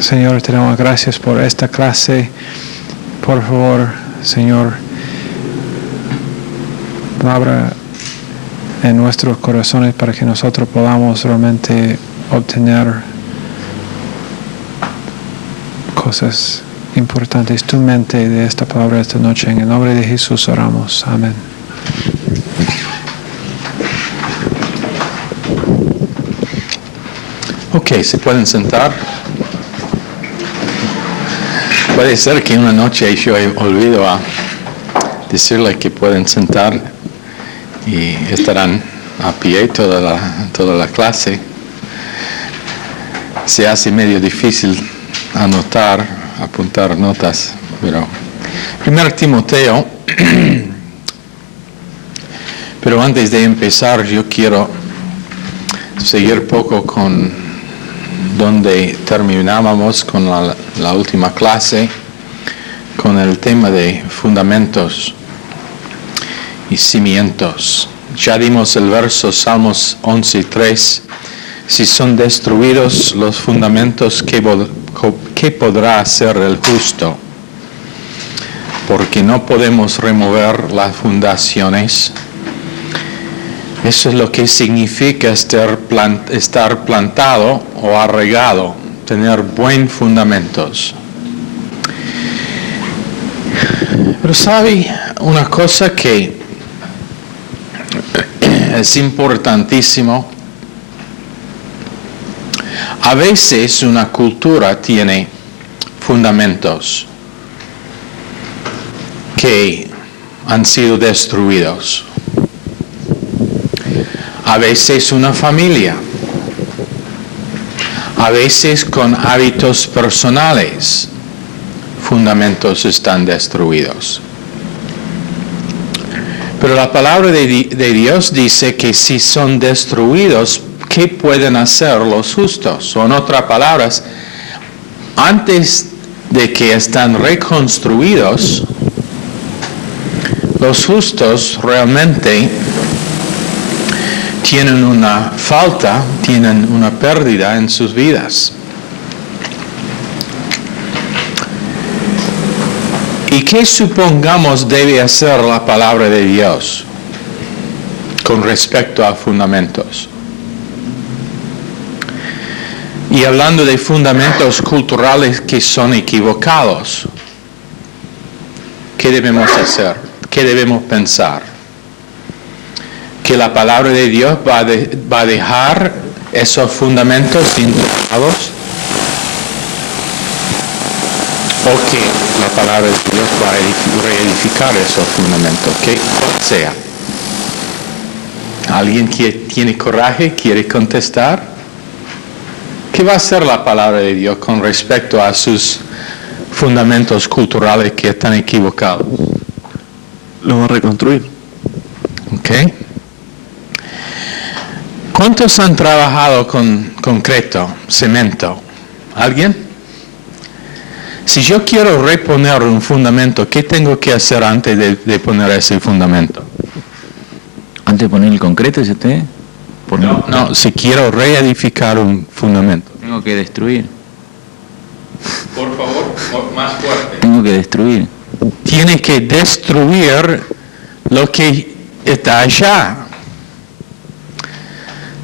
Señor, te damos gracias por esta clase. Por favor, Señor, palabra en nuestros corazones para que nosotros podamos realmente obtener cosas importantes. Tu mente de esta palabra esta noche. En el nombre de Jesús oramos. Amén. Ok, se pueden sentar. Puede ser que una noche yo olvido a decirle que pueden sentar y estarán a pie toda la clase. Se hace medio difícil apuntar notas, pero 1 Timoteo. Pero antes de empezar yo quiero seguir poco con donde terminábamos con la última clase, con el tema de fundamentos y cimientos. Ya dimos el verso Salmos 11:3. Si son destruidos los fundamentos, ¿qué podrá hacer el justo? Porque no podemos remover las fundaciones. Eso es lo que significa estar plantado o arraigado, tener buenos fundamentos. Pero sabe una cosa que es importantísimo. A veces una cultura tiene fundamentos que han sido destruidos. A veces una familia, a veces con hábitos personales, fundamentos están destruidos. Pero la palabra de Dios dice que si son destruidos, ¿qué pueden hacer los justos? O en otras palabras, antes de que están reconstruidos, los justos realmente tienen una falta, tienen una pérdida en sus vidas. ¿Y qué supongamos debe hacer la palabra de Dios con respecto a fundamentos? Y hablando de fundamentos culturales que son equivocados, ¿qué debemos hacer? ¿Qué debemos pensar? Que la palabra de Dios va a dejar esos fundamentos intactos, o que la palabra de Dios va a reedificar esos fundamentos, que sea. ¿Alguien que tiene coraje quiere contestar? ¿Qué va a hacer la palabra de Dios con respecto a sus fundamentos culturales que están equivocados? Lo va a reconstruir. Ok. ¿Cuántos han trabajado con concreto, cemento? ¿Alguien? Si yo quiero reponer un fundamento, ¿qué tengo que hacer antes de poner ese fundamento? ¿Antes de poner el concreto, dice usted? No, si quiero reedificar un fundamento. Tengo que destruir. Por favor, más fuerte. Tengo que destruir. Tiene que destruir lo que está allá.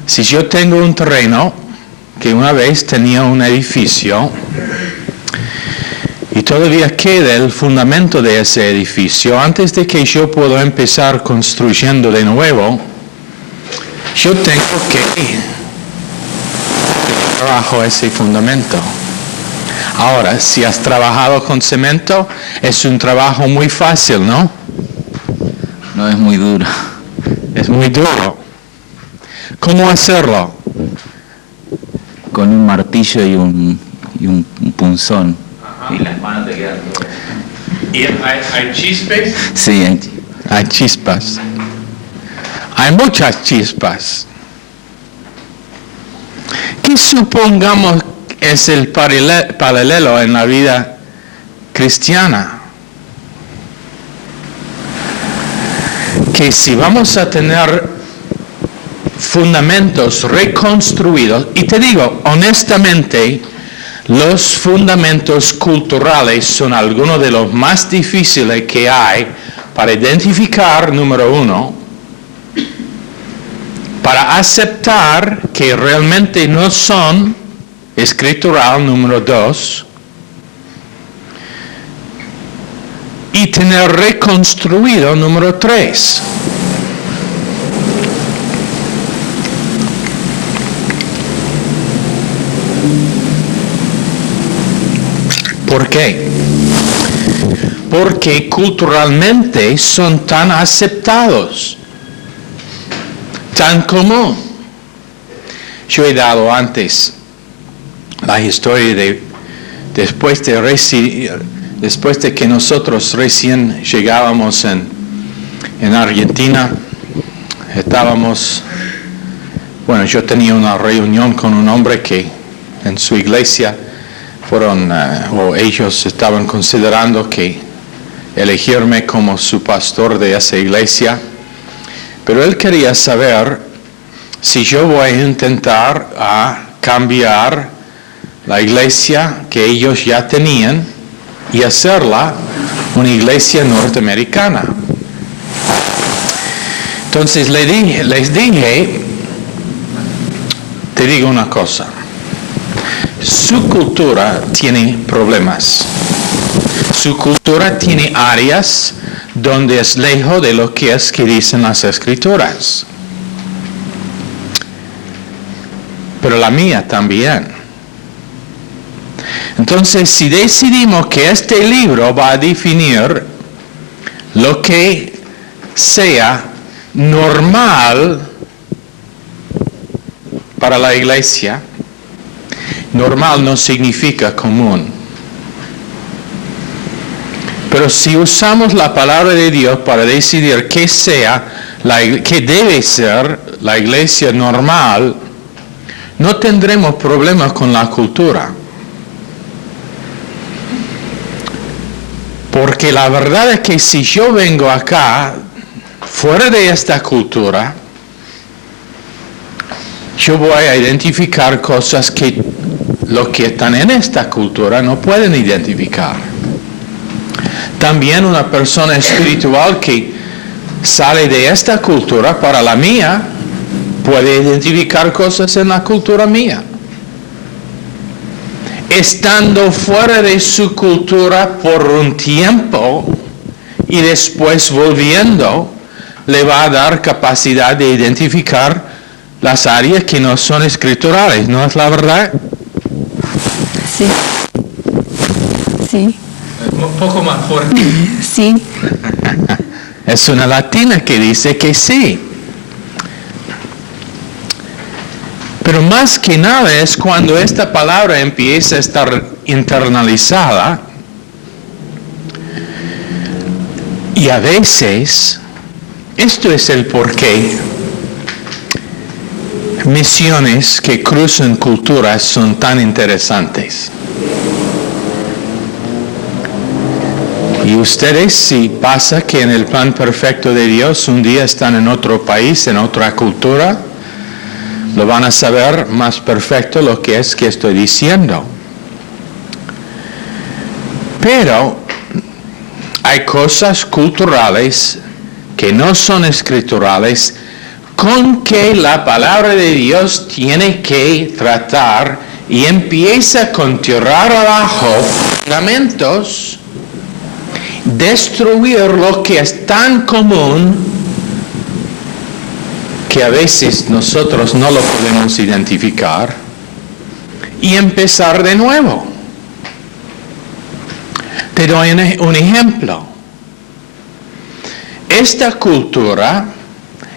Si yo tengo un terreno que una vez tenía un edificio y todavía queda el fundamento de ese edificio, antes de que yo pueda empezar construyendo de nuevo, yo tengo que trabajar ese fundamento. Ahora, si has trabajado con cemento, es un trabajo muy fácil, ¿no? No, es muy duro. Es muy duro. ¿Cómo hacerlo? Con un martillo y un punzón. Ajá. Y las manos te quedan. ¿Y hay chispas? Sí, hay chispas. Hay muchas chispas. ¿Qué supongamos es el paralelo en la vida cristiana? Que si vamos a tener fundamentos reconstruidos, y te digo honestamente, Los fundamentos culturales son algunos de los más difíciles que hay para identificar, número uno, para aceptar que realmente no son escritural, número dos, y tener reconstruido, número tres. ¿Por qué? Porque culturalmente son tan aceptados, tan común. Yo he dado antes la historia de después de que nosotros recién llegábamos en Argentina, yo tenía una reunión con un hombre que en su iglesia ellos estaban considerando que elegirme como su pastor de esa iglesia, pero él quería saber si yo voy a intentar cambiar la iglesia que ellos ya tenían y hacerla una iglesia norteamericana. Entonces les dije, te digo una cosa, su cultura tiene problemas. Su cultura tiene áreas donde es lejos de lo que dicen las Escrituras. Pero la mía también. Entonces, si decidimos que este libro va a definir lo que sea normal para la iglesia, normal no significa común. Pero si usamos la palabra de Dios para decidir qué debe ser la iglesia normal, no tendremos problemas con la cultura. Porque la verdad es que si yo vengo acá, fuera de esta cultura, yo voy a identificar cosas que los que están en esta cultura no pueden identificar. También una persona espiritual que sale de esta cultura para la mía, puede identificar cosas en la cultura mía. Estando fuera de su cultura por un tiempo y después volviendo, le va a dar capacidad de identificar las áreas que no son escriturales, ¿no es la verdad? Sí. Sí. Un poco más fuerte. Sí. Es una latina que dice que sí. Pero más que nada es cuando esta palabra empieza a estar internalizada. Y a veces, esto es el porqué. Misiones que cruzan culturas son tan interesantes. Y ustedes, si pasa que en el plan perfecto de Dios un día están en otro país, en otra cultura, lo van a saber más perfecto lo que es que estoy diciendo. Pero hay cosas culturales que no son escriturales con que la palabra de Dios tiene que tratar y empieza con tirar abajo fundamentos, destruir lo que es tan común que a veces nosotros no lo podemos identificar y empezar de nuevo. Te doy un ejemplo. Esta cultura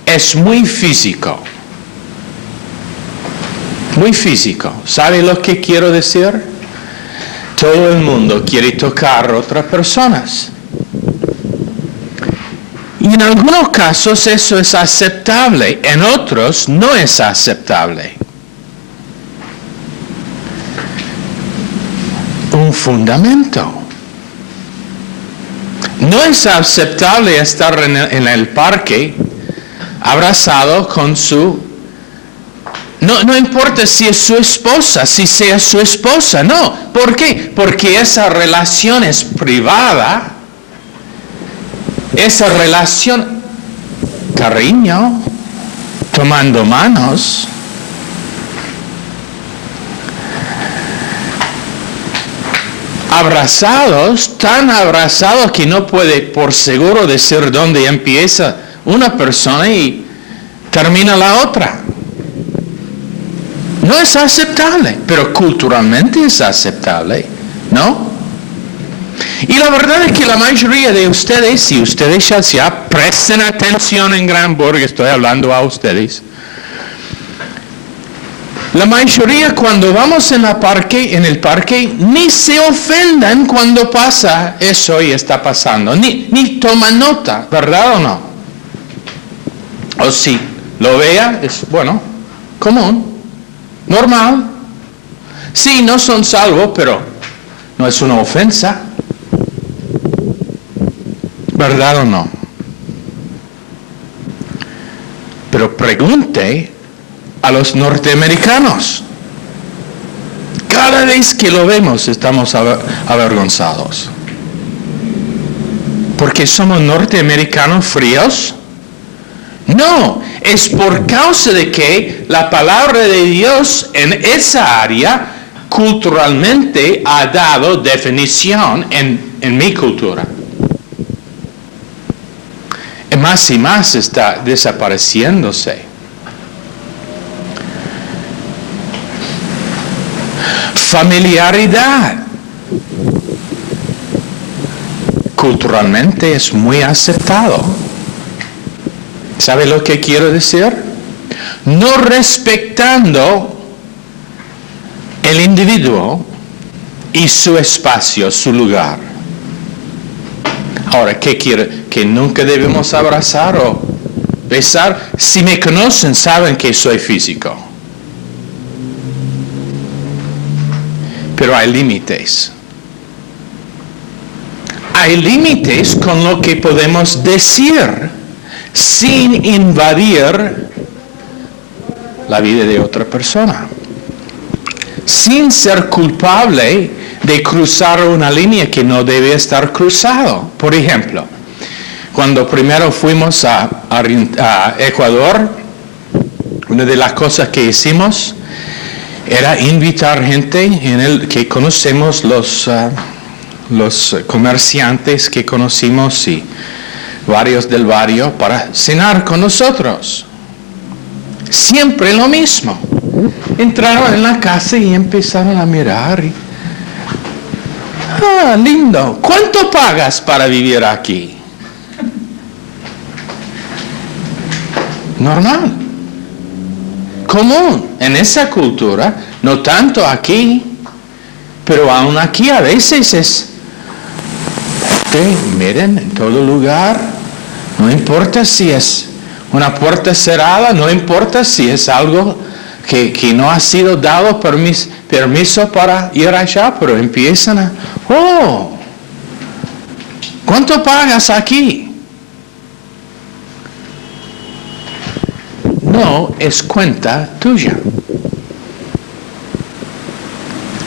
es muy físico. Muy físico. ¿Sabe lo que quiero decir? Todo el mundo quiere tocar a otras personas. Y en algunos casos eso es aceptable, en otros no es aceptable. Un fundamento. No es aceptable estar en el parque abrazado con su No importa si es su esposa, si sea su esposa, no. ¿Por qué? Porque esa relación es privada. Esa relación, cariño, tomando manos, abrazados, tan abrazados que no puede por seguro decir dónde empieza una persona y termina la otra. No es aceptable, pero culturalmente es aceptable, ¿no? Y la verdad es que la mayoría de ustedes, si ustedes ya presten atención en Granburg, estoy hablando a ustedes, la mayoría cuando vamos en el parque, ni se ofendan cuando pasa eso y está pasando, ni toman nota, ¿verdad o no? O si lo vea, es bueno, común. Normal. Sí, no son salvos, pero no es una ofensa. ¿Verdad o no? Pero pregunte a los norteamericanos. Cada vez que lo vemos estamos avergonzados. ¿Porque somos norteamericanos fríos? No, es por causa de que la palabra de Dios en esa área culturalmente ha dado definición en mi cultura. Más y más está desapareciéndose. Familiaridad. Culturalmente es muy aceptado. ¿Sabe lo que quiero decir? No respetando el individuo y su espacio, su lugar. Ahora, ¿qué quiere? ¿Que nunca debemos abrazar o besar? Si me conocen, saben que soy físico. Pero hay límites. Hay límites con lo que podemos decir sin invadir la vida de otra persona, sin ser culpable de cruzar una línea que no debe estar cruzado. Por ejemplo, cuando primero fuimos a Ecuador, una de las cosas que hicimos era invitar gente que conocemos, los comerciantes que conocimos y varios del barrio, para cenar con nosotros. Siempre lo mismo. Entraron en la casa y empezaron a mirar. Lindo. ¿Cuánto pagas para vivir aquí? Normal. Común. En esa cultura, no tanto aquí, pero aún aquí a veces es... miren, en todo lugar. No importa si es una puerta cerrada, no importa si es algo que no ha sido dado permiso para ir allá, pero empiezan a, ¿cuánto pagas aquí? No es cuenta tuya.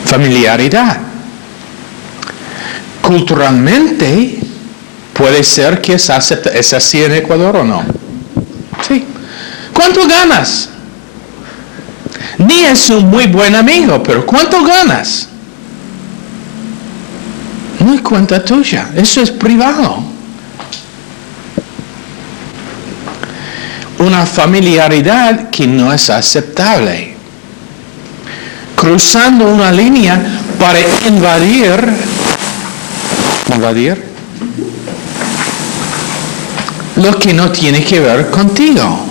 Familiaridad. Culturalmente, puede ser que es así en Ecuador o no. Sí. ¿Cuánto ganas? Ni es un muy buen amigo, pero ¿cuánto ganas? No es cuenta tuya, eso es privado. Una familiaridad que no es aceptable. Cruzando una línea para invadir lo que no tiene que ver contigo.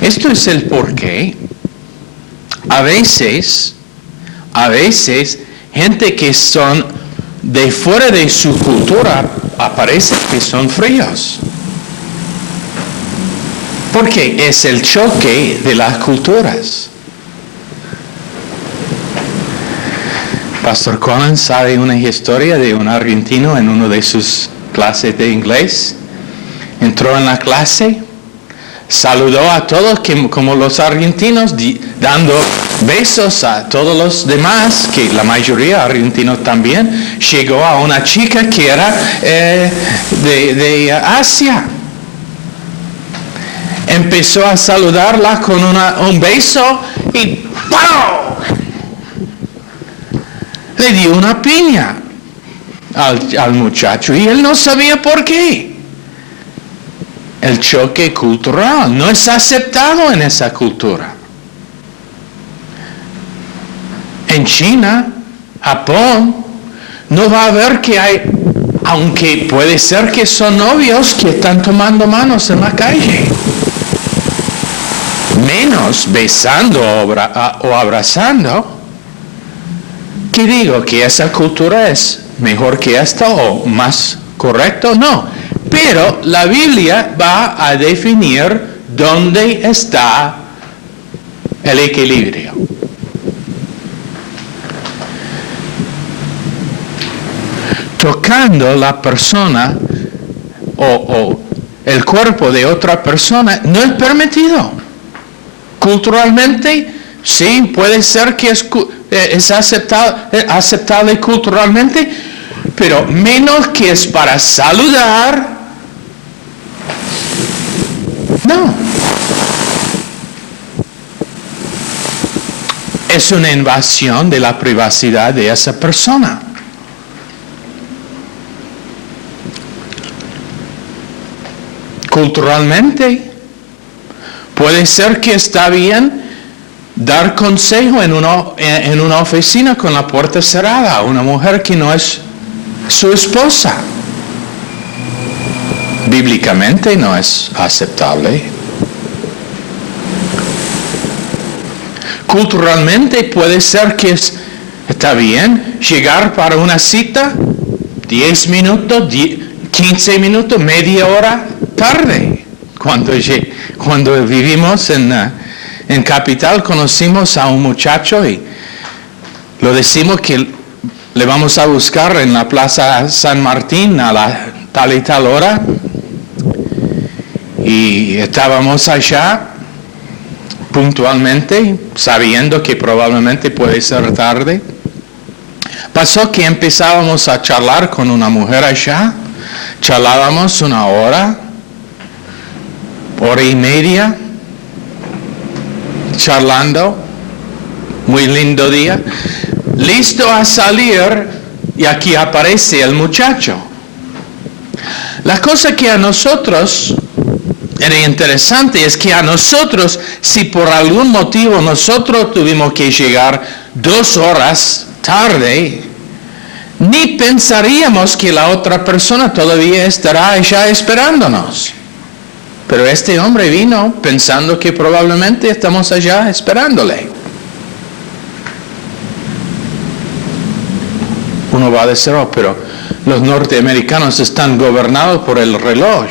Esto es el porqué. A veces, gente que son de fuera de su cultura, aparece que son fríos. Porque es el choque de las culturas. Pastor Collins sabe una historia de un argentino en una de sus clases de inglés entró en la clase, saludó a todos como los argentinos, dando besos a todos los demás, que la mayoría argentinos también. Llegó a una chica que era de Asia. Empezó a saludarla con un beso y ¡pau! Le dio una piña al muchacho y él no sabía por qué. El choque cultural no es aceptado en esa cultura. En China, Japón, no va a haber que hay, aunque puede ser que son novios que están tomando manos en la calle. Menos besando o abrazando. ¿Qué digo? ¿Que esa cultura es mejor que esta o más correcto? No. Pero la Biblia va a definir dónde está el equilibrio. Tocando la persona o el cuerpo de otra persona no es permitido. Culturalmente, sí, puede ser que es aceptable culturalmente, pero menos que es para saludar. No. Es una invasión de la privacidad de esa persona. Culturalmente, puede ser que está bien dar consejo en una oficina con la puerta cerrada a una mujer que no es su esposa. Bíblicamente no es aceptable. Culturalmente puede ser que está bien llegar para una cita 10 minutos, 15 minutos, media hora tarde. Cuando vivimos en Capital conocimos a un muchacho y lo decimos que le vamos a buscar en la Plaza San Martín a la tal y tal hora. Y estábamos allá puntualmente, sabiendo que probablemente puede ser tarde. Pasó que empezábamos a charlar con una mujer allá. Charlábamos una hora y media, charlando. Muy lindo día. Listo a salir y aquí aparece el muchacho. La cosa que a nosotros era interesante es que a nosotros, si por algún motivo nosotros tuvimos que llegar 2 horas tarde, ni pensaríamos que la otra persona todavía estará allá esperándonos. Pero este hombre vino pensando que probablemente estamos allá esperándole. Uno va a decir, pero los norteamericanos están gobernados por el reloj.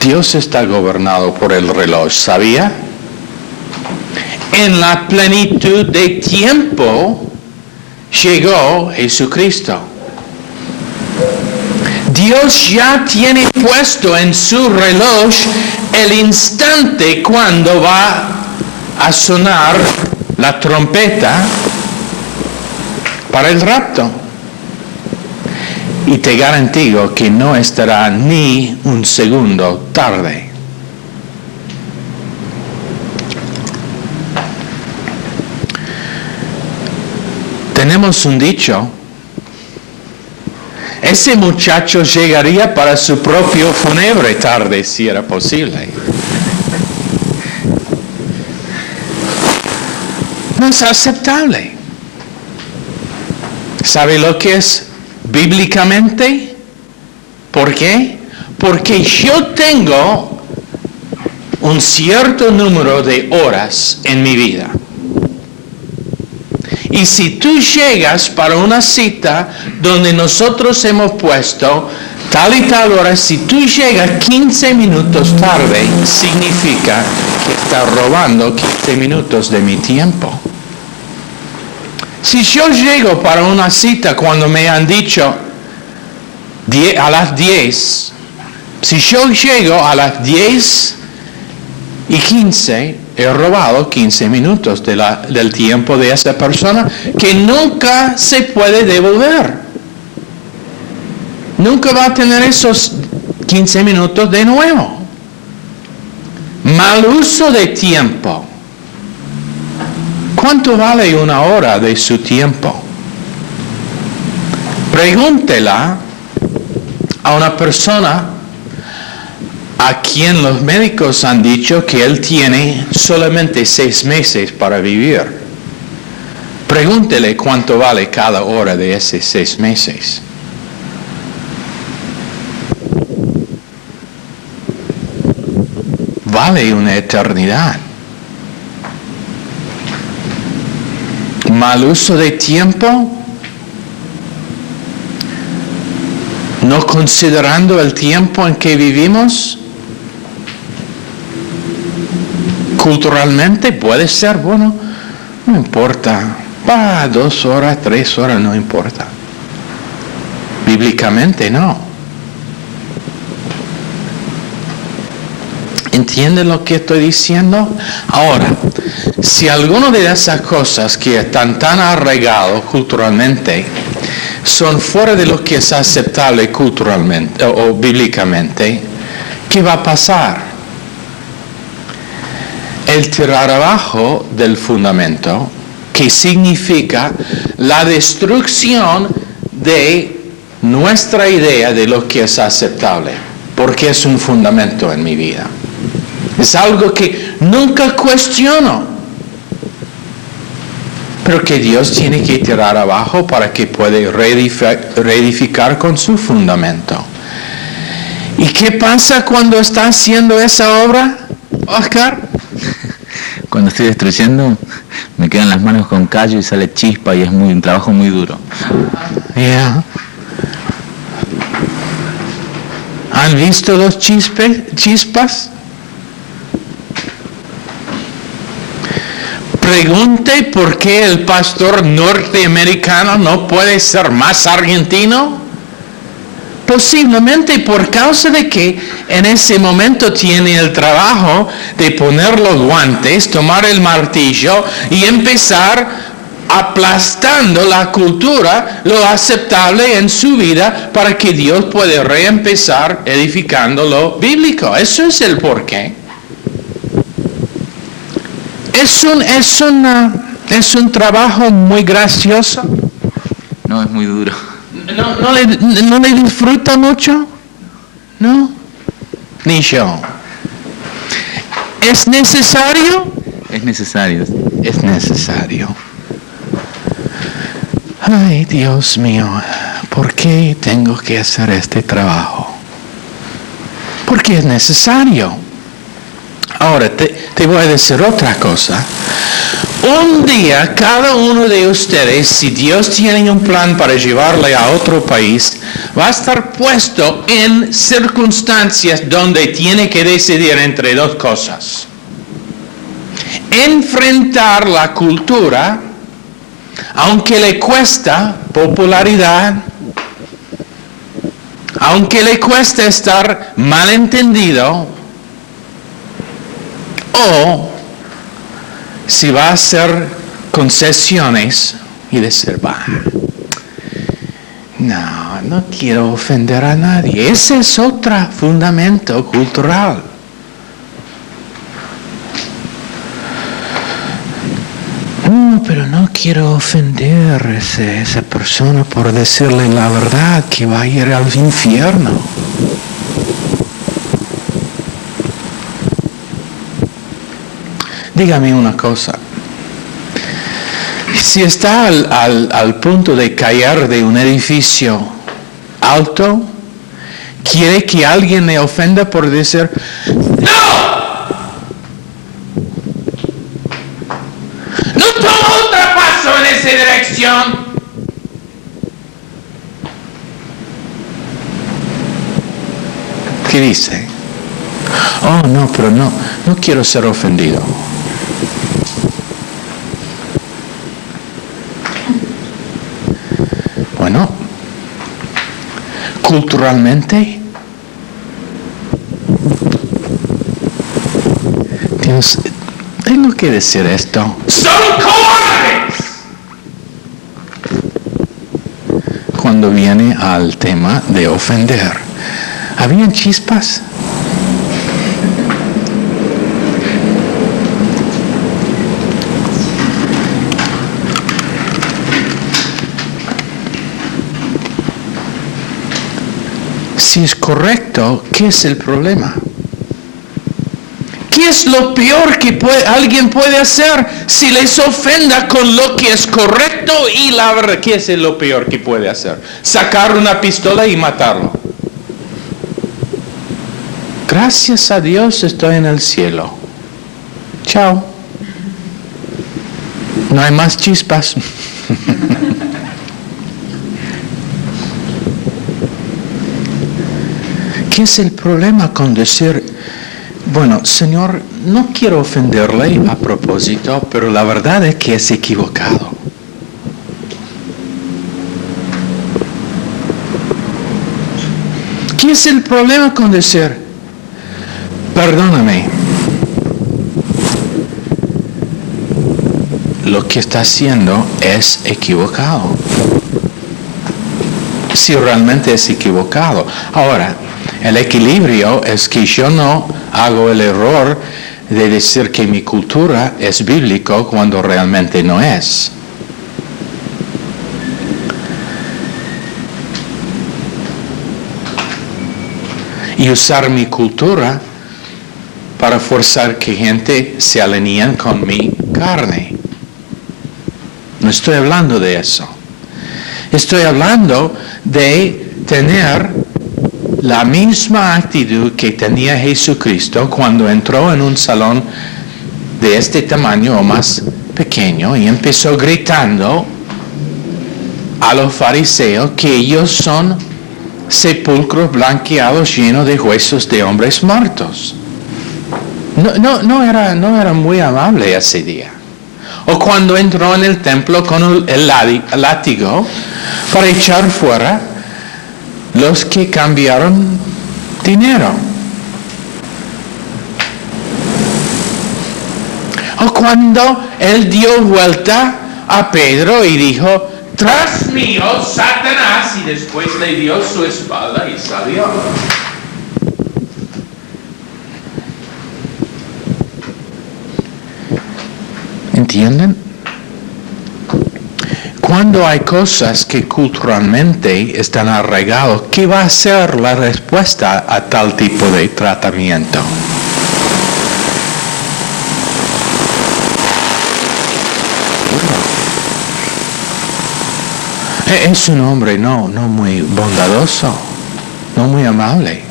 Dios está gobernado por el reloj, ¿sabía? En la plenitud de tiempo llegó Jesucristo. Dios ya tiene puesto en su reloj el instante cuando va a sonar la trompeta para el rapto. Y te garantizo que no estará ni un segundo tarde. Tenemos un dicho. Ese muchacho llegaría para su propio fúnebre tarde, si era posible. No es aceptable. ¿Sabe lo que es bíblicamente? ¿Por qué? Porque yo tengo un cierto número de horas en mi vida. Y si tú llegas para una cita donde nosotros hemos puesto tal y tal hora, si tú llegas 15 minutos tarde, significa que estás robando 15 minutos de mi tiempo. Si yo llego para una cita cuando me han dicho a las 10 Si yo llego a las 10:15, he robado 15 minutos del tiempo de esa persona que nunca se puede devolver. Nunca va a tener esos 15 minutos de nuevo. Mal uso de tiempo. ¿Cuánto vale una hora de su tiempo? Pregúntela a una persona a quien los médicos han dicho que él tiene solamente 6 meses para vivir. Pregúntele cuánto vale cada hora de esos 6 meses. Vale una eternidad. Mal uso de tiempo, no considerando el tiempo en que vivimos. Culturalmente puede ser, bueno, no importa, 2 horas, 3 horas, no importa. Bíblicamente no. ¿Entienden lo que estoy diciendo? Ahora, si alguna de esas cosas que están tan arraigadas culturalmente son fuera de lo que es aceptable culturalmente o bíblicamente, ¿qué va a pasar? El tirar abajo del fundamento, que significa la destrucción de nuestra idea de lo que es aceptable, porque es un fundamento en mi vida. Es algo que nunca cuestiono, pero que Dios tiene que tirar abajo para que pueda reedificar con su fundamento. ¿Y qué pasa cuando está haciendo esa obra, Oscar? Cuando estoy destruyendo, me quedan las manos con callo y sale chispa y es un trabajo muy duro. Yeah. ¿Han visto los chispas? Pregunte por qué el pastor norteamericano no puede ser más argentino. Posiblemente por causa de que en ese momento tiene el trabajo de poner los guantes, tomar el martillo y empezar aplastando la cultura, lo aceptable en su vida para que Dios pueda reempezar edificando lo bíblico. Eso es el porqué. Es un trabajo muy gracioso. No, es muy duro. ¿No le disfruta mucho? ¿No? Ni yo. ¿Es necesario? Es necesario. Es necesario. Ay, Dios mío, ¿por qué tengo que hacer este trabajo? Porque es necesario. Ahora, te voy a decir otra cosa. Un día, cada uno de ustedes, si Dios tiene un plan para llevarle a otro país, va a estar puesto en circunstancias donde tiene que decidir entre 2 cosas. Enfrentar la cultura, aunque le cuesta popularidad, aunque le cuesta estar malentendido, o si va a hacer concesiones y decir, no quiero ofender a nadie. Ese es otro fundamento cultural. No, pero no quiero ofender a esa persona por decirle la verdad que va a ir al infierno. Dígame una cosa. Si está al punto de caer de un edificio alto, ¿quiere que alguien le ofenda por decir, ¡no! ¡No toma otro paso en esa dirección! ¿Qué dice? Oh, no, pero no quiero ser ofendido. Bueno, culturalmente Tengo que decir esto. ¡Son cobardes! Cuando viene al tema de ofender. ¿Habían chispas? Si es correcto, ¿qué es el problema? ¿Qué es lo peor que alguien puede hacer si les ofenda con lo que es correcto y la verdad? ¿Qué es lo peor que puede hacer? Sacar una pistola y matarlo. Gracias a Dios estoy en el cielo. Chao. No hay más chispas. ¿Qué es el problema con decir, bueno, Señor, no quiero ofenderle a propósito, pero la verdad es que es equivocado? ¿Qué es el problema con decir, perdóname, lo que está haciendo es equivocado? Si realmente es equivocado. Ahora, el equilibrio es que yo no hago el error de decir que mi cultura es bíblico cuando realmente no es. Y usar mi cultura para forzar que gente se alineen con mi carne. No estoy hablando de eso. Estoy hablando de tener la misma actitud que tenía Jesucristo cuando entró en un salón de este tamaño o más pequeño y empezó gritando a los fariseos que ellos son sepulcros blanqueados llenos de huesos de hombres muertos. No era muy amable ese día. O cuando entró en el templo con el látigo para echar fuera los que cambiaron dinero. O cuando él dio vuelta a Pedro y dijo, tras mío, Satanás, y después le dio su espalda y salió. ¿Entienden? Cuando hay cosas que culturalmente están arraigadas, ¿qué va a ser la respuesta a tal tipo de tratamiento? Es un hombre no muy bondadoso, no muy amable.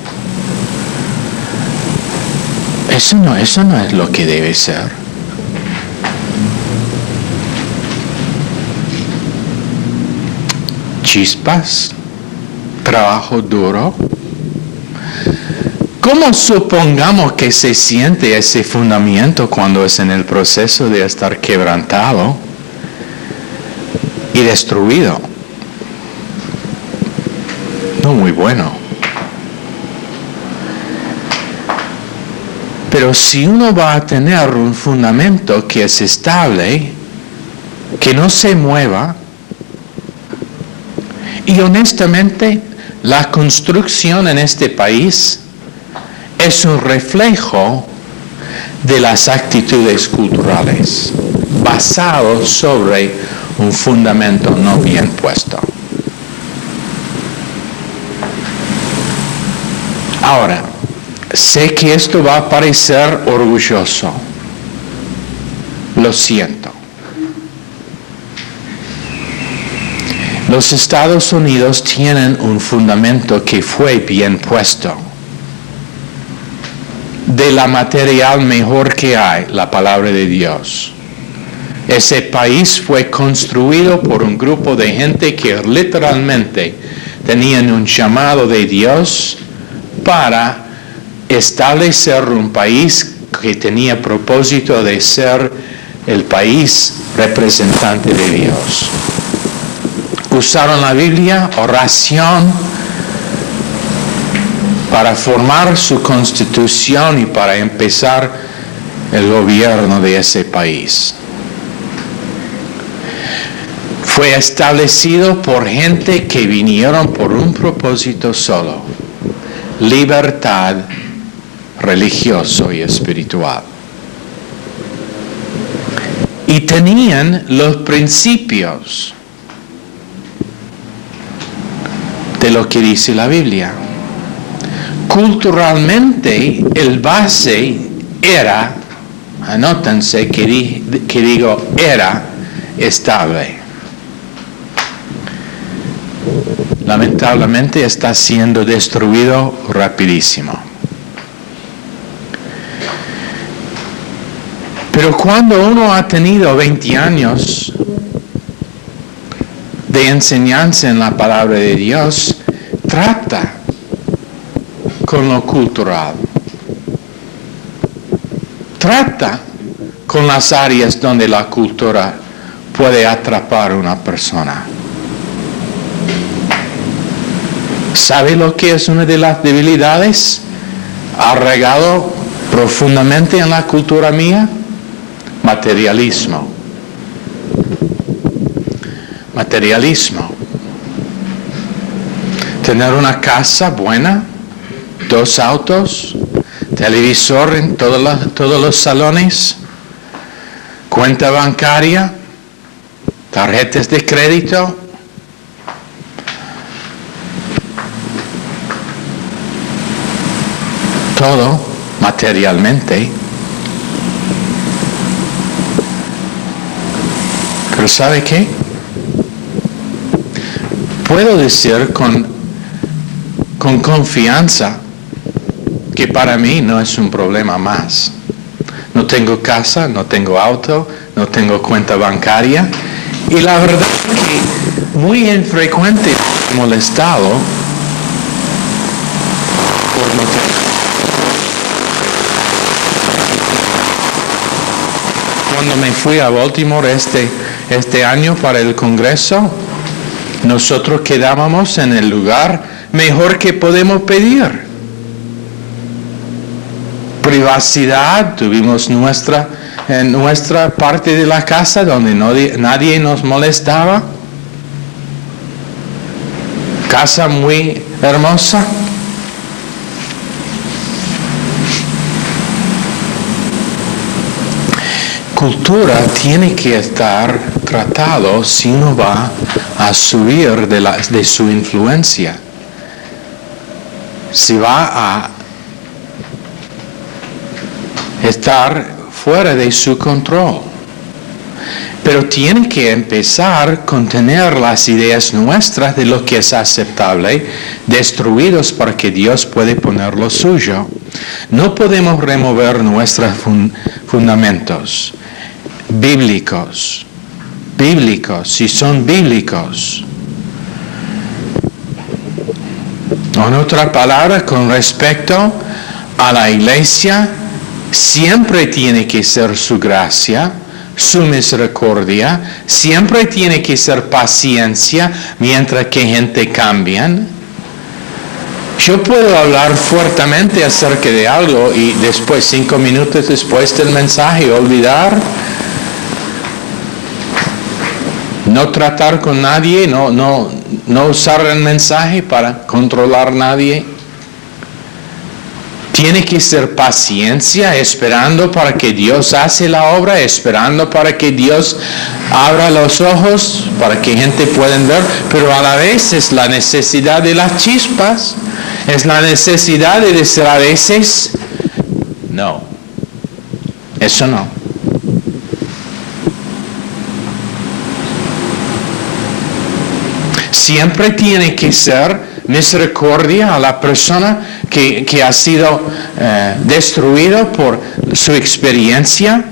Eso no es lo que debe ser. Chispas, trabajo duro. ¿Cómo supongamos que se siente ese fundamento cuando es en el proceso de estar quebrantado y destruido? No muy bueno. Pero si uno va a tener un fundamento que es estable, que no se mueva, y honestamente, la construcción en este país es un reflejo de las actitudes culturales, basado sobre un fundamento no bien puesto. Ahora, sé que esto va a parecer orgulloso. Lo siento. Los Estados Unidos tienen un fundamento que fue bien puesto. De la material mejor que hay, la palabra de Dios. Ese país fue construido por un grupo de gente que literalmente tenían un llamado de Dios para establecer un país que tenía propósito de ser el país representante de Dios. Usaron la Biblia, oración, para formar su constitución y para empezar el gobierno de ese país. Fue establecido por gente que vinieron por un propósito solo: libertad religioso y espiritual. Y tenían los principios de lo que dice la Biblia. Culturalmente, el base era, anótense que digo era, estable. Lamentablemente está siendo destruido rapidísimo. Pero cuando uno ha tenido 20 años de enseñanza en la palabra de Dios, trata con lo cultural. Trata con las áreas donde la cultura puede atrapar a una persona. ¿Sabe lo que es una de las debilidades arraigado profundamente en la cultura mía? Materialismo. Materialismo. Tener una casa buena, 2 autos, televisor en todos los salones, cuenta bancaria, tarjetas de crédito. Todo materialmente. Pero ¿sabe qué? Puedo decir con confianza que para mí no es un problema más. No tengo casa, no tengo auto, no tengo cuenta bancaria. Y la verdad es que muy infrecuente he molestado por no tener. Cuando me fui a Baltimore este año para el Congreso, nosotros quedábamos en el lugar mejor que podemos pedir. Privacidad, tuvimos nuestra parte de la casa donde nadie nos molestaba. Casa muy hermosa. Cultura tiene que estar tratado si no va a subir de su influencia. Si va a estar fuera de su control. Pero tiene que empezar con tener las ideas nuestras de lo que es aceptable, destruidos para que Dios puede poner lo suyo. No podemos remover nuestros fundamentos bíblicos, si son bíblicos. En otra palabra, con respecto a la iglesia, siempre tiene que ser su gracia, su misericordia, siempre tiene que ser paciencia mientras que gente cambian. Yo puedo hablar fuertemente acerca de algo y después, 5 minutos después del mensaje, olvidar. No tratar con nadie, no usar el mensaje para controlar a nadie. Tiene que ser paciencia, esperando para que Dios hace la obra, esperando para que Dios abra los ojos, para que gente pueda ver, pero a la vez es la necesidad de las chispas, es la necesidad de decir a veces, no, eso no. Siempre tiene que ser misericordia a la persona que ha sido destruido por su experiencia.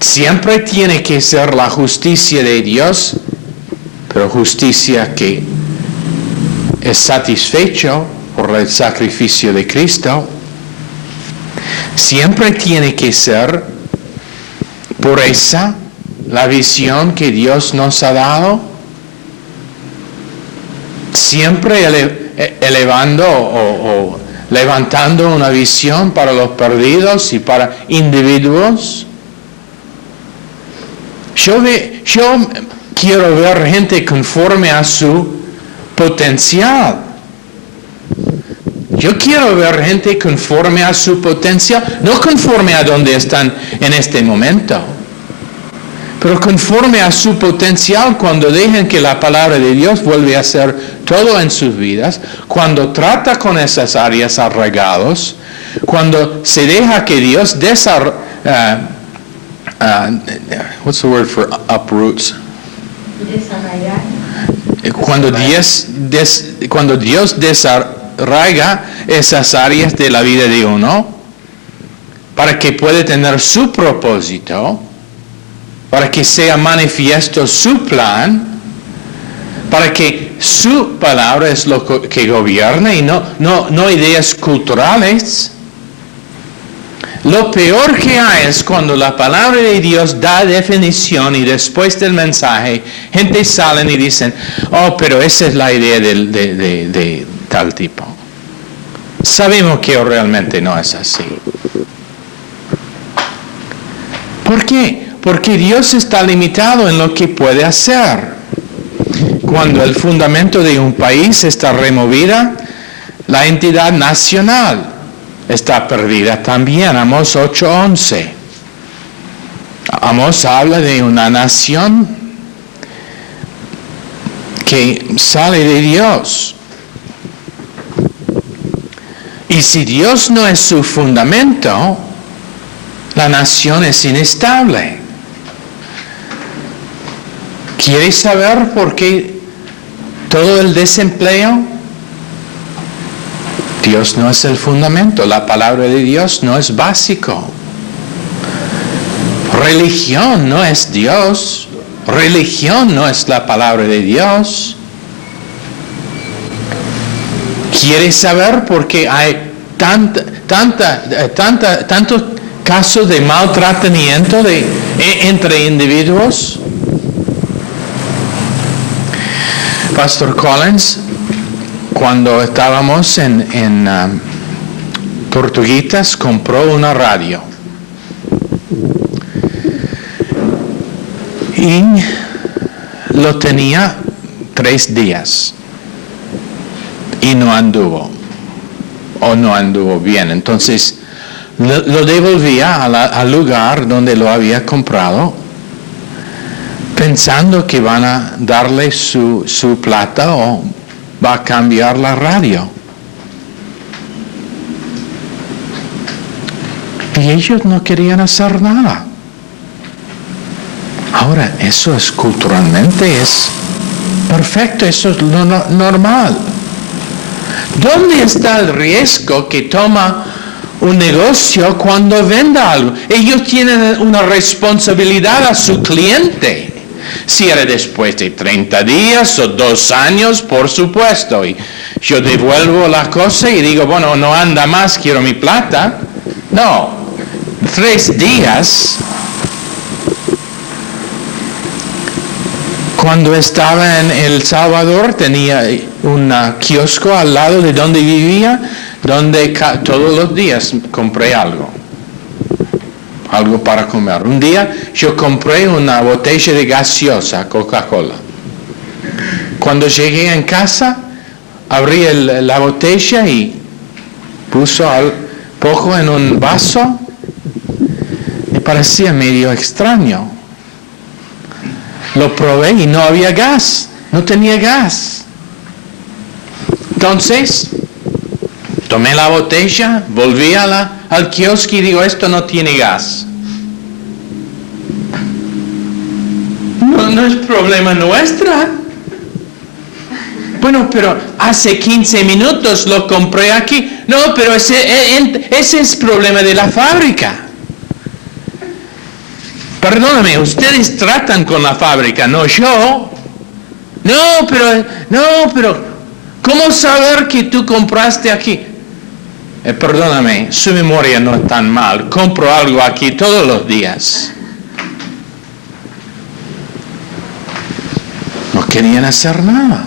Siempre tiene que ser la justicia de Dios, pero justicia que es satisfecho por el sacrificio de Cristo. Siempre tiene que ser pureza, la visión que Dios nos ha dado. Siempre elevando o levantando una visión para los perdidos y para individuos. Yo quiero ver gente conforme a su potencial. Yo quiero ver gente conforme a su potencial, no conforme a donde están en este momento, pero conforme a su potencial cuando dejen que la palabra de Dios vuelva a ser todo en sus vidas, cuando trata con esas áreas arraigadas, cuando se deja que Dios what's the word for uproots? Cuando Dios desarraiga esas áreas de la vida de uno, para que pueda tener su propósito, para que sea manifiesto su plan, para que su palabra es lo que gobierna y no ideas culturales. Lo peor que hay es cuando la palabra de Dios da definición y después del mensaje, gente salen y dicen, oh, pero esa es la idea de tal tipo. Sabemos que realmente no es así. ¿Por qué? Porque Dios está limitado en lo que puede hacer. Cuando el fundamento de un país está removida, la entidad nacional está perdida también. Amós 8:11. Amós habla de una nación que sale de Dios. Y si Dios no es su fundamento, la nación es inestable. ¿Quieres saber por qué todo el desempleo? Dios no es el fundamento, la palabra de Dios no es básico. Religión no es Dios, religión no es la palabra de Dios. ¿Quieres saber por qué hay tantos casos de maltratamiento entre individuos? Pastor Collins, cuando estábamos en Tortuguitas, compró una radio. Y lo tenía 3 días. Y no anduvo. O no anduvo bien. Entonces, lo devolvía al lugar donde lo había comprado, pensando que van a darle su plata o va a cambiar la radio. Y ellos no querían hacer nada. Ahora, eso es culturalmente, es perfecto, eso es lo normal. ¿Dónde está el riesgo que toma un negocio cuando venda algo? Ellos tienen una responsabilidad a su cliente. Si era después de 30 días o 2 años, por supuesto. Y yo devuelvo la cosa y digo, bueno, no anda más, quiero mi plata. No, 3 días. Cuando estaba en El Salvador tenía un kiosco al lado de donde vivía, donde todos los días compré algo para comer. Un día yo compré una botella de gaseosa, Coca-Cola. Cuando llegué en casa, abrí la botella y puso poco en un vaso. Me parecía medio extraño. Lo probé y no había gas, no tenía gas. Entonces, tomé la botella, volví al kiosco y digo, esto no tiene gas. No es problema nuestra. Bueno, pero hace 15 minutos lo compré aquí. No, pero ese es problema de la fábrica. Perdóname, ustedes tratan con la fábrica, no yo. No, pero, ¿cómo saber que tú compraste aquí? Perdóname, su memoria no es tan mal. Compro algo aquí todos los días. No querían hacer nada.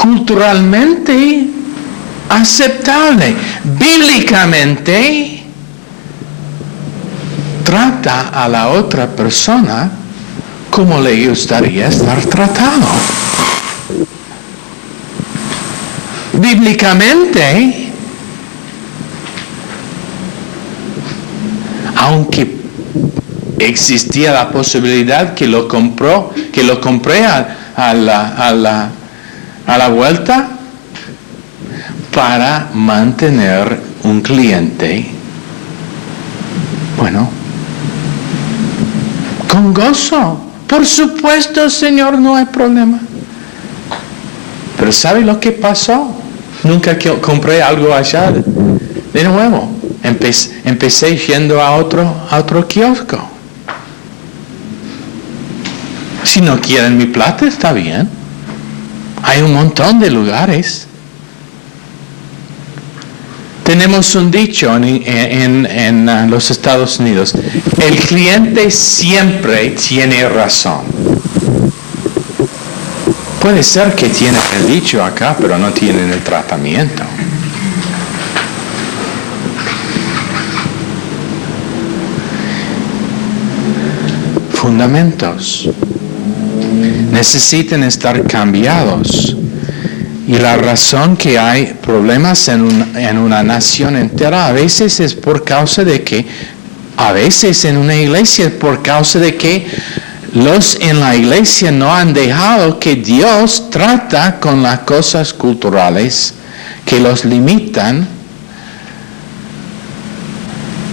Culturalmente aceptable. Bíblicamente, trata a la otra persona como le gustaría estar tratado. Bíblicamente, aunque existía la posibilidad que lo compré a la vuelta para mantener un cliente, bueno, con gozo. Por supuesto, Señor, no hay problema. Pero ¿sabe lo que pasó? Nunca compré algo allá de nuevo. Empecé yendo a otro kiosco. Si no quieren mi plata, está bien. Hay un montón de lugares. Tenemos un dicho en los Estados Unidos. El cliente siempre tiene razón. Puede ser que tienen el dicho acá, pero no tienen el tratamiento. Fundamentos necesitan estar cambiados. Y la razón que hay problemas en una nación entera a veces es por causa de que, a veces en una iglesia es por causa de que los en la iglesia no han dejado que Dios trata con las cosas culturales que los limitan.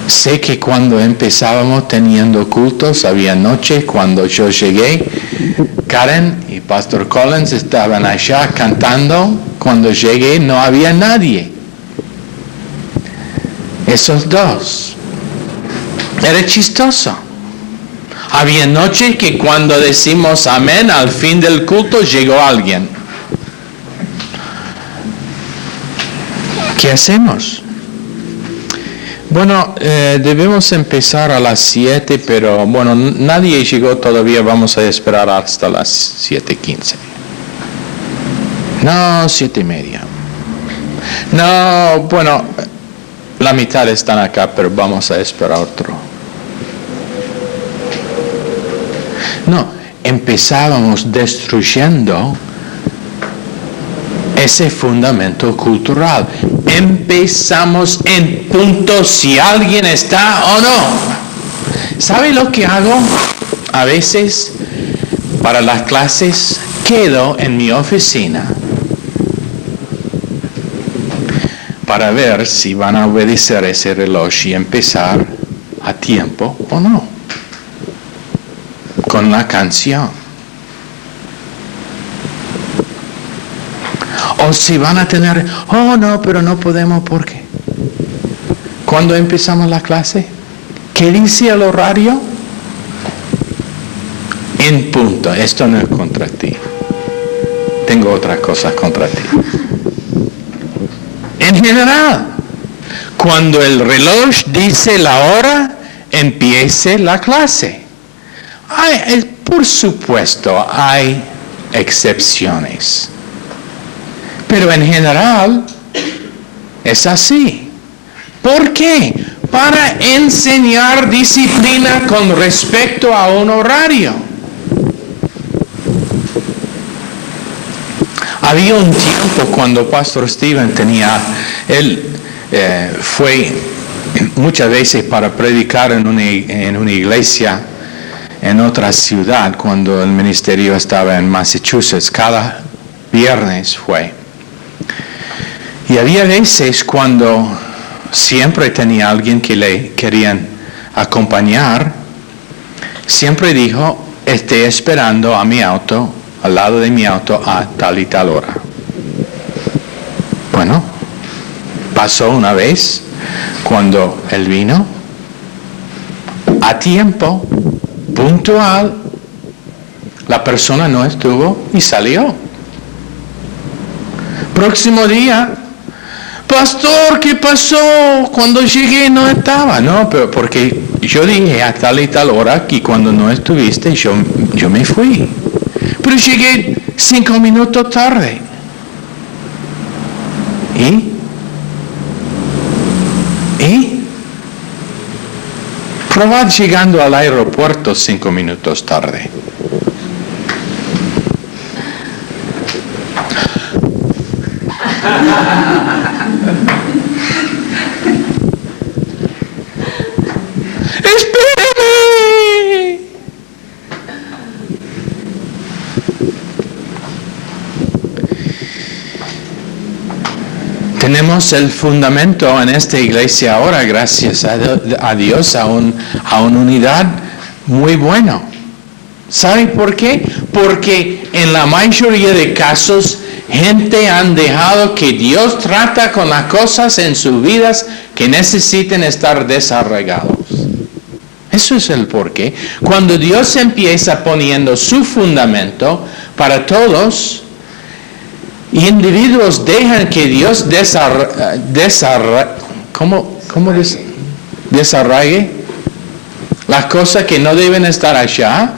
Sé que cuando empezábamos teniendo cultos, había noche cuando yo llegué, Karen y Pastor Collins estaban allá cantando. Cuando llegué no había nadie. Esos dos. Era chistoso. Había noche que cuando decimos amén al fin del culto llegó alguien. ¿Qué hacemos? Bueno, debemos empezar a las 7, pero bueno, nadie llegó todavía, vamos a esperar hasta las 7:15. No, 7:30. No, bueno, la mitad están acá, pero vamos a esperar otro. No, empezábamos destruyendo ese fundamento cultural. Empezamos en punto si alguien está o no. ¿Sabe lo que hago? A veces, para las clases, quedo en mi oficina para ver si van a obedecer ese reloj y empezar a tiempo o no. Con la canción. O si van a tener, oh no, pero no podemos, ¿por qué? ¿Cuándo empezamos la clase? ¿Qué dice el horario? En punto. Esto no es contra ti. Tengo otras cosas contra ti. En general, cuando el reloj dice la hora, empiece la clase. Por supuesto, hay excepciones. Pero en general es así. ¿Por qué? Para enseñar disciplina con respecto a un horario. Había un tiempo cuando Pastor Steven él fue muchas veces para predicar en una iglesia en otra ciudad cuando el ministerio estaba en Massachusetts. Cada viernes fue. Y había veces cuando siempre tenía alguien que le querían acompañar, siempre dijo, esté esperando a mi auto, al lado de mi auto, a tal y tal hora. Bueno, pasó una vez cuando él vino, a tiempo, puntual, la persona no estuvo y salió. Próximo día, pastor, ¿qué pasó? Cuando llegué no estaba. No, pero porque yo dije a tal y tal hora que cuando no estuviste yo me fui. Pero llegué 5 minutos tarde. ¿Y Probad llegando al aeropuerto 5 minutos tarde. ¡Espérame! Tenemos el fundamento en esta iglesia ahora, gracias a Dios, a una unidad muy buena. ¿Sabe por qué? Porque en la mayoría de casos, gente han dejado que Dios trata con las cosas en sus vidas que necesiten estar desarraigados. Eso es el porqué. Cuando Dios empieza poniendo su fundamento para todos, individuos dejan que Dios desarraigue las cosas que no deben estar allá.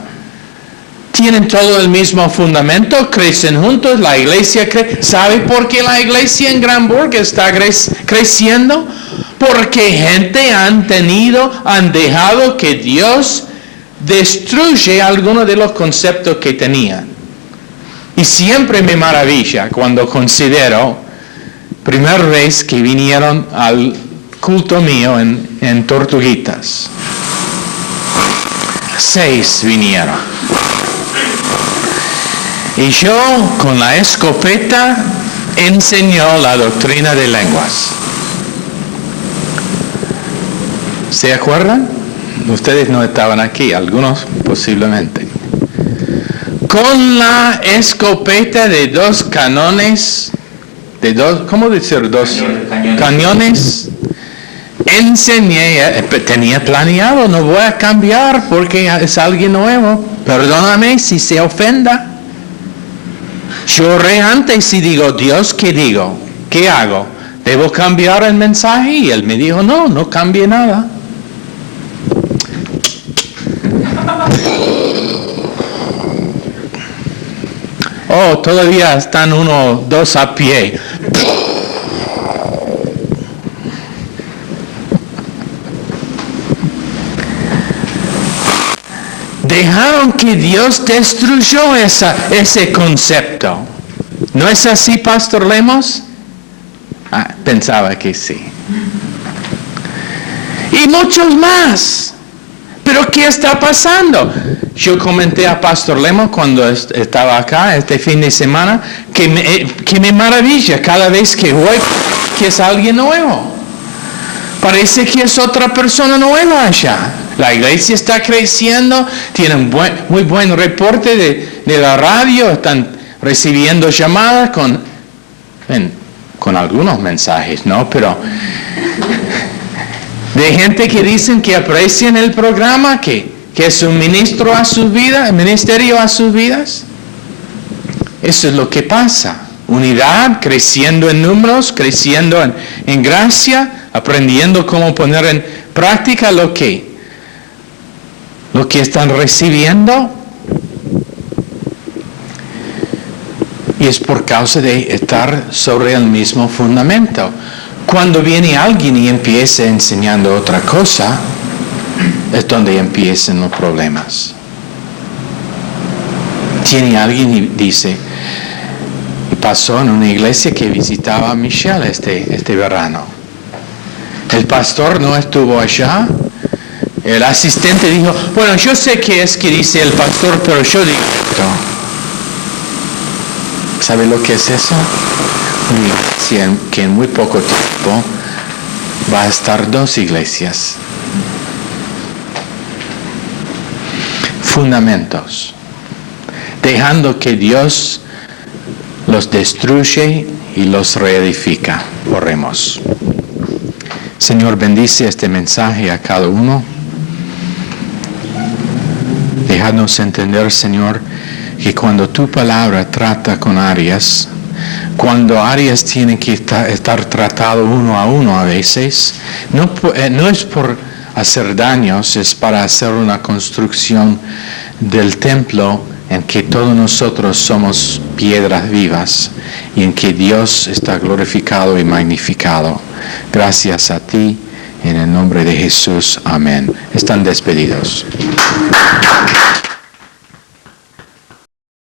Tienen todo el mismo fundamento, crecen juntos, la iglesia crece. ¿Sabe por qué la iglesia en Granburg está creciendo? Porque gente han dejado que Dios destruye algunos de los conceptos que tenían. Y siempre me maravilla cuando considero, primera vez que vinieron al culto mío en Tortuguitas. 6 vinieron. Y yo con la escopeta enseñó la doctrina de lenguas. ¿Se acuerdan? Ustedes no estaban aquí, algunos posiblemente. Con la escopeta de 2 canones, ¿cómo decir 2 cañones? Enseñé, tenía planeado, no voy a cambiar porque es alguien nuevo. Perdóname si se ofenda. Lloré antes y digo, Dios, ¿qué digo? ¿Qué hago? ¿Debo cambiar el mensaje? Y él me dijo, no cambie nada. Oh, todavía están 1, 2 a pie. Dejaron que Dios destruyó ese concepto. ¿No es así, Pastor Lemos? Pensaba que sí. Y muchos más. ¿Pero qué está pasando? Yo comenté a Pastor Lemos cuando estaba acá este fin de semana que me maravilla cada vez que voy, que es alguien nuevo. Parece que es otra persona nueva allá. La iglesia está creciendo, tienen muy buen reporte de la radio, están recibiendo llamadas con algunos mensajes, ¿no? Pero de gente que dicen que aprecian el programa, que es un ministerio a sus vidas. Eso es lo que pasa. Unidad, creciendo en números, creciendo en gracia, aprendiendo cómo poner en práctica lo que están recibiendo. Y es por causa de estar sobre el mismo fundamento. Cuando viene alguien y empieza enseñando otra cosa, es donde empiezan los problemas. Tiene alguien y dice, y pasó en una iglesia que visitaba a Michelle este verano. El pastor no estuvo allá. El asistente dijo, bueno, yo sé qué es que dice el pastor, pero yo digo esto. ¿Sabe lo que es eso? Que en muy poco tiempo va a estar 2 iglesias. Fundamentos. Dejando que Dios los destruye y los reedifica. Oremos. Señor, bendice este mensaje a cada uno. Déjanos entender, Señor, que cuando tu palabra trata con áreas, cuando áreas tienen que estar tratado uno a uno a veces, no es por hacer daños, es para hacer una construcción del templo en que todos nosotros somos piedras vivas y en que Dios está glorificado y magnificado. Gracias a ti, En el nombre de Jesús, amén. Están despedidos.